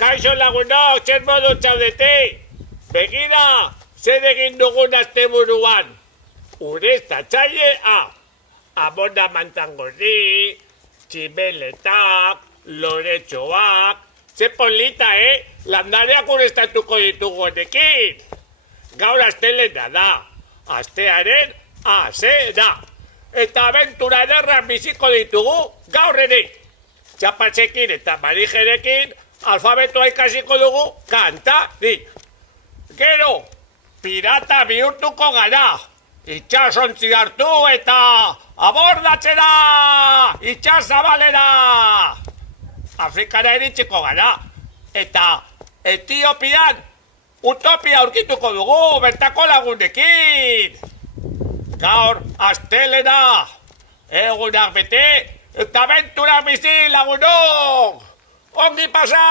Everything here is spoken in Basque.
Kaixo lagunok, zer modu txaudete? Begira, zer egin dugun asteburuan. Ureztatzaile A. Abona mantangorri, txibeletak, loretxoak. Ze polita, Landareak ureztatuko ditugu honekin. Gaur astelena da. Astearen azera. Eta abentura ederrak biziko ditugu gaur ere. Txapatzekin eta marijerekin alfabetua ikasiko dugu kantari. Gero, pirata bihurtuko gara. Itxasontzi hartu eta abordatzera! Itxasabalera! Afrikara iritsiko gara. Eta Etiopian utopia aurkituko dugu bertako lagunekin. Gaur astelena. Egunak bete eta abentura bizi lagunok. Ongi pasa!